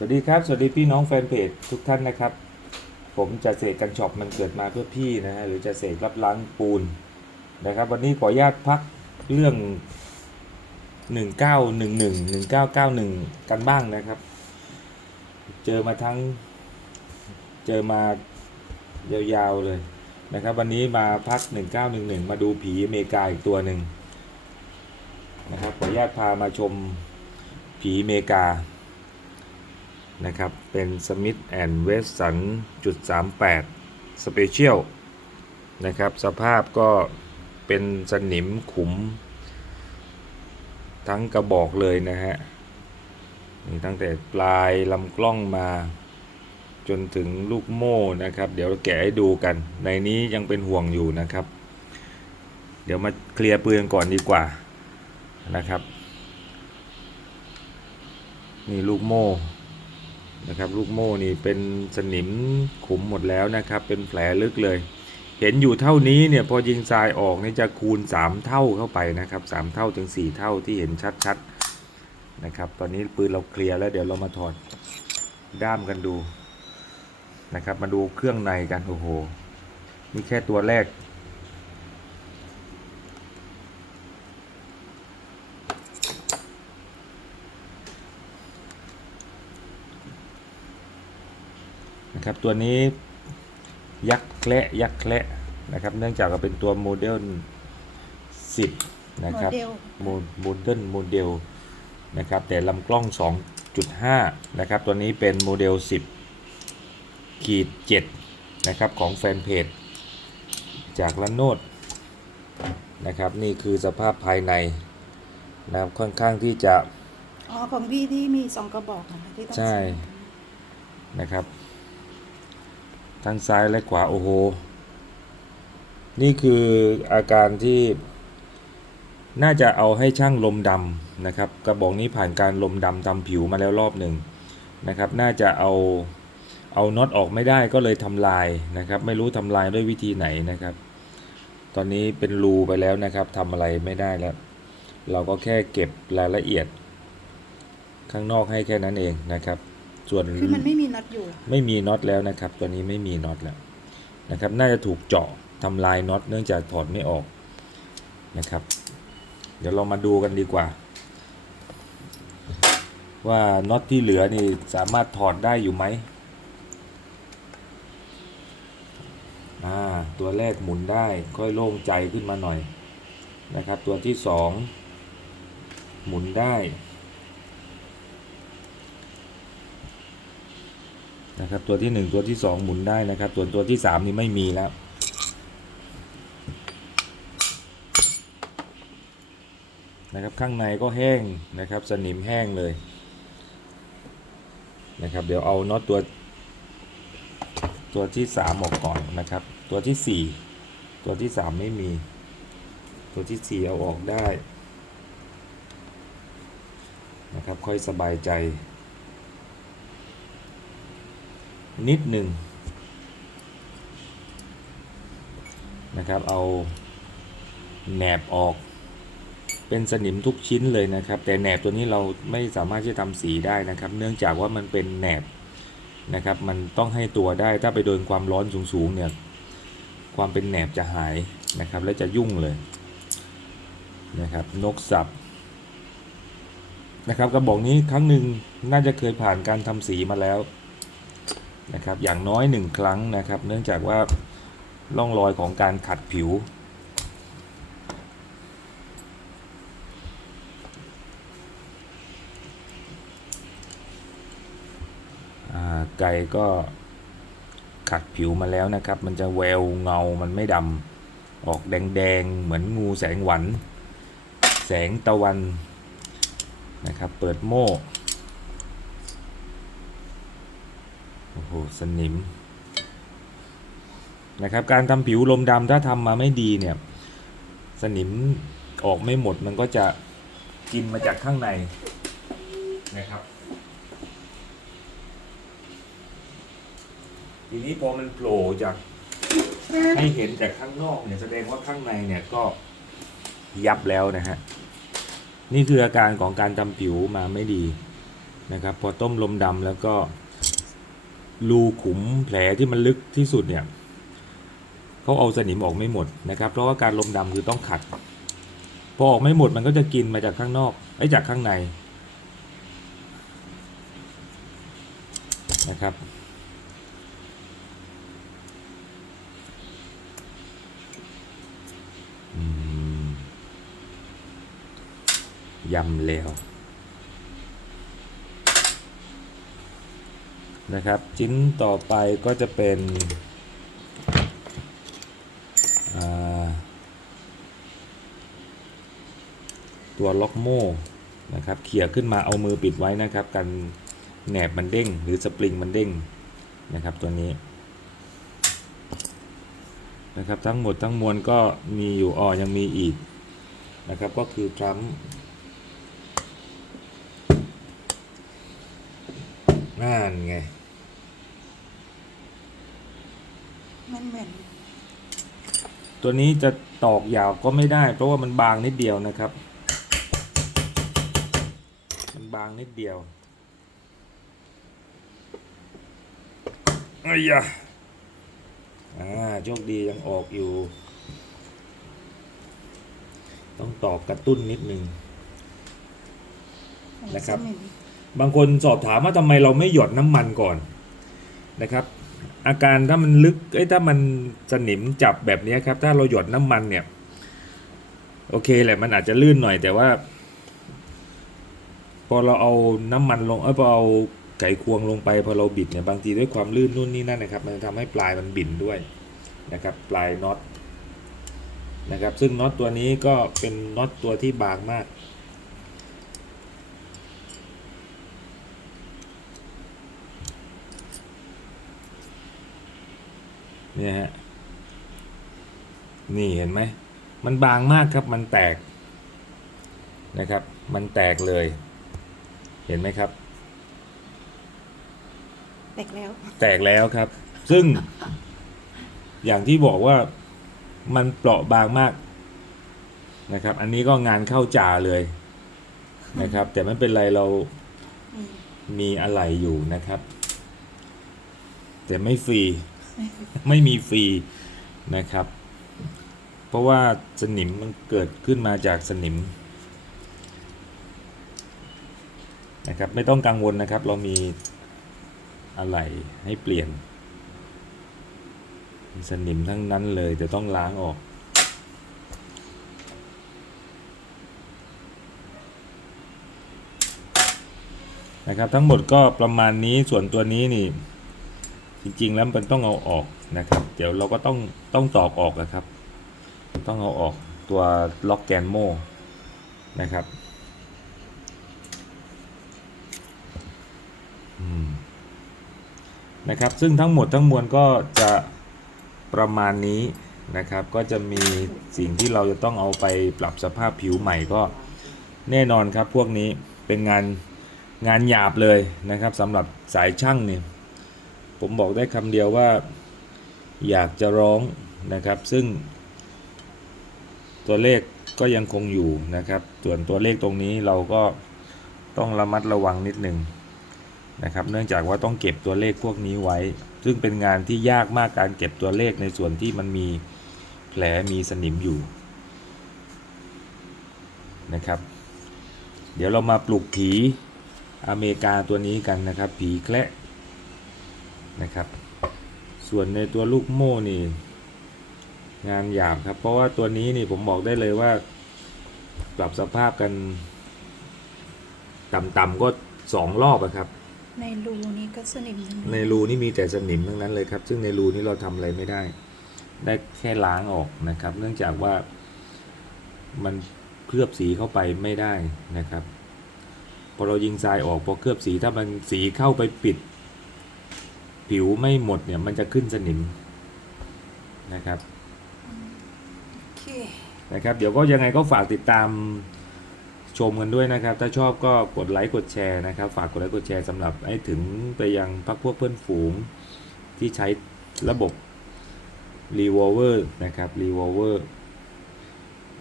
สวัสดีครับ สวัสดีพี่น้องแฟนเพจทุกท่านนะครับ ผมจะเสกกันช็อปมันเกิดมาเพื่อพี่นะฮะหรือจะเสกรับล้างปูนนะครับ วันนี้ขออนุญาตพักเรื่อง 1911 1991 กันบ้างนะครับ เจอมาทั้งเจอมายาวๆเลยนะครับ วันนี้มาพัก 1911 มาดูผีอเมริกาอีกตัวหนึ่งนะครับขออนุญาตพามาชมผีอเมริกา นะครับ เป็น Smith and Wesson จุด38 Special นะครับ สภาพก็เป็นสนิมขุม ทั้งกระบอกเลยนะฮะนี่ตั้งแต่ปลายลำกล้องมาจนถึงลูกโม่นะครับ เดี๋ยวแกะให้ดูกัน ในนี้ยังเป็นห่วงอยู่นะครับ เดี๋ยวมาเคลียร์ปืนก่อนดีกว่านะครับ นี่ลูกโม่ นะครับลูกโม่นี่เป็นสนิมขุมหมดแล้วนะครับ เป็นแผลลึกเลย เห็นอยู่เท่านี้เนี่ยพอยิงทรายออกนี่จะคูณ 3 เท่าเข้าไปนะครับ 3 เท่าถึง 4 เท่าที่เห็นชัดๆนะครับตอนนี้ปืนเราเคลียร์แล้วเดี๋ยวเรามาถอดด้ามกันดูนะครับมาดูเครื่องในกันโอ้โหนี่แค่ตัวแรก นะครับตัวนี้ยักษ์แคละยักษ์แคละนะครับเนื่องจากว่าเป็นตัวโมเดล10นะครับโมเดลโมเดลโมเดลนะครับแต่ลำกล้อง 2.5นะครับตัวนี้เป็นโมเดล 10 ขีด7นะครับของแฟนเพจจากละโนดนะครับนี่คือสภาพภายในนะครับค่อนข้างที่จะ อ๋อ ของพี่ที่มีสองกระบอกนะคะที่ต้องใช่ส่งนะครับ ทั้งซ้ายและขวา โอ้โห นี่คืออาการที่น่าจะเอาให้ช่างลมดำนะครับ กระบอกนี้ผ่านการลมดำทำผิวมาแล้วรอบหนึ่งนะครับ น่าจะเอาเอาน็อตออกไม่ได้ก็เลยทำลายนะครับ ไม่รู้ทำลายด้วยวิธีไหนนะครับ ตอนนี้เป็นรูไปแล้วนะครับทำอะไรไม่ได้แล้ว เราก็แค่เก็บรายละเอียดข้างนอกให้แค่นั้นเองนะครับ ส่วนคือมันไม่มีน็อตอยู่เหรอไม่มีน็อตแล้วนะครับ ตัวนี้ไม่มีน็อตแล้วนะครับ น่าจะถูกเจาะทำลายน็อตเนื่องจากถอดไม่ออกนะครับ เดี๋ยวเรามาดูกันดีกว่า ว่าน็อตที่เหลือนี่สามารถถอดได้อยู่ไหมอ่าตัวแรกหมุนได้ค่อยโล่งใจขึ้นมาหน่อยนะครับ ตัวที่สองหมุนได้ นะครับ ตัวที่ 1 ตัวที่ 2 หมุนได้นะครับส่วนตัวที่ 3 นี่ไม่มีแล้ว นะครับข้างในก็แห้งนะครับ สนิมแห้งเลยนะครับ เดี๋ยวเอาน็อตตัว ตัวที่ 3 ออกก่อนนะครับ ตัวที่ 4 ตัวที่ 3 ไม่มี ตัวที่ 4 เอาออกได้นะครับค่อยสบายใจ นิดหนึ่งนะครับเอาแหนบออกเป็นสนิมทุกชิ้นเลยนะครับ แต่แหนบตัวนี้เราไม่สามารถที่จะทำสีได้นะครับ เนื่องจากว่ามันเป็นแหนบนะครับ มันต้องให้ตัวได้ถ้าไปโดนความร้อนสูงๆเนี่ยความเป็นแหนบจะหายนะครับ และจะยุ่งเลยนะครับ นกสับนะครับกระบอกนี้ครั้งหนึ่งน่าจะเคยผ่านการทำสีมาแล้ว นะครับอย่างน้อยหนึ่งครั้งนะครับ เนื่องจากว่าร่องรอยของการขัดผิว ไก่ก็ขัดผิวมาแล้วนะครับ มันจะแววเงา มันไม่ดำ ออกแดงๆ เหมือนงูแสงหวัน แสงตะวันนะครับ เปิดโม่ โอ้โหสนิมนะครับการทำผิวลมดำถ้าทำมาไม่ดีเนี่ย สนิมออกไม่หมดมันก็จะกินมาจากข้างในนะครับ ทีนี้พอมันโผล่จากให้เห็นจากข้างนอกเนี่ยแสดงว่าข้างในเนี่ยก็ยับแล้วนะฮะนี่คืออาการของการทำผิวมาไม่ดีนะครับ พอต้มลมดำแล้วก็ รูขุมแผลที่มันลึกที่สุดเนี่ยเขาเอาสนิมออกไม่หมดนะครับ เพราะว่าการลมดำคือต้องขัด พอออกไม่หมดมันก็จะกินมาจากข้างนอกไอ้จากข้างในนะครับยำแล้ว นะครับชิ้นต่อไปก็จะเป็นตัวล็อกโม่นะครับเขี่ยขึ้นมาเอามือปิดไว้นะครับ กันแหนบมันเด้งหรือสปริงมันเด้งนะครับตัวนี้นะครับทั้งหมดทั้งมวลก็มีอยู่อ่อยังมีอีกนะครับก็คือทรัมป์นั่นไง มันเหมือนตัวนี้จะตอกยาวก็ไม่ได้ เพราะว่ามันบางนิดเดียวนะครับ มันบางนิดเดียวไอ้ยะอ่าโชคดียังออกอยู่ ต้องตอกกระตุ้นนิดนึงนะครับสนิมบางคนสอบถามว่าทำไมเราไม่หยดน้ำมันก่อนนะครับ อาการถ้ามันลึกเอ้ถ้ามันสนิมจับแบบนี้ครับ ถ้าเราหยดน้ำมันเนี่ย โอเคแหละมันอาจจะลื่นหน่อยแต่ว่า พอเราเอาน้ำมันลงเออพอเอาไก่ควงลงไปพอเราบิดเนี่ยบางทีด้วยความลื่นนู่นนี่นั่นนะครับ มันจะทำให้ปลายมันบิ่นด้วยนะครับ ปลายน็อตนะครับ ซึ่งน็อตตัวนี้ก็เป็นน็อตตัวที่บางมาก เนี่ยฮะ นี่เห็นไหม มันบางมากครับ มันแตกนะครับ มันแตกเลย เห็นไหมครับเด็กแล้ว แตกแล้วครับ ซึ่ง อย่างที่บอกว่ามันเปราะบางมากนะครับ อันนี้ก็งานเข้าจ่าเลยนะครับ แต่ไม่เป็นไรเราอืมมีอะไรอยู่นะครับ แต่ไม่ฟรี ไม่มีฟรีนะครับ เพราะว่าสนิมมันเกิดขึ้นมาจากสนิมนะครับไม่ต้องกังวลนะครับ เรามีอะไรให้เปลี่ยน สนิมทั้งนั้นเลยจะต้องล้างออกนะครับทั้งหมดก็ประมาณนี้ส่วนตัวนี้นี่ จริงๆแล้วมันต้องเอาออกนะครับ เดี๋ยวเราก็ต้องต้องตอกออกนะครับ ต้องเอาออกตัวล็อกแกนโมนะครับอืมนะครับ ซึ่งทั้งหมดทั้งมวลก็จะประมาณนี้นะครับ ก็จะมีสิ่งที่เราจะต้องเอาไปปรับสภาพผิวใหม่ก็แน่นอนครับพวกนี้เป็นงานงานหยาบเลยนะครับสำหรับสายช่างเนี่ย ผมบอกได้คำเดียวว่าอยากจะร้องนะครับ ซึ่ง ตัวเลขก็ยังคงอยู่นะครับ ส่วนตัวเลขตรงนี้เราก็ต้องระมัดระวังนิดหนึ่งนะครับ เนื่องจากว่าต้องเก็บตัวเลขพวกนี้ไว้ ซึ่งเป็นงานที่ยากมากการเก็บตัวเลขในส่วนที่มันมีแผลมีสนิมอยู่นะครับ เดี๋ยวเรามาปลุกผีอเมริกาตัวนี้กันนะครับ ผีแคละ นะครับ ส่วนในตัวลูกโม่นี่ งานหยาบครับ เพราะว่าตัวนี้นี่ผมบอกได้เลยว่า ปรับสภาพกันต่ำๆก็สองรอบอะครับ ในรูนี้ก็สนิมทั้งในรูนี่มีแต่สนิมทั้งนั้นเลยครับ ซึ่งในรูนี้เราทำอะไรไม่ได้ ได้แค่ล้างออกนะครับ เนื่องจากว่ามันเคลือบสีเข้าไปไม่ได้นะครับ พอเรายิงทรายออกพอเคลือบสีถ้ามันสีเข้าไปปิด ผิวไม่หมดเนี่ยมันจะขึ้นสนิมนะครับโอเคนะครับ เดี๋ยวก็ยังไงก็ฝากติดตามชมกันด้วยนะครับ ถ้าชอบก็กดไลค์กดแชร์นะครับ ฝากกดไลค์กดแชร์สำหรับให้ถึงไปยังพักพวกเพื่อนฝูงที่ใช้ระบบ revolver นะครับ revolver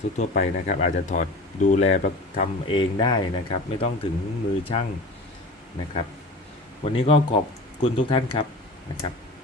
ทั่วๆไปนะครับ อาจจะถอดดูแลประทำเองได้นะครับ ไม่ต้องถึงมือช่างนะครับ วันนี้ก็ขอบ คุณทุกท่านครับนะครับ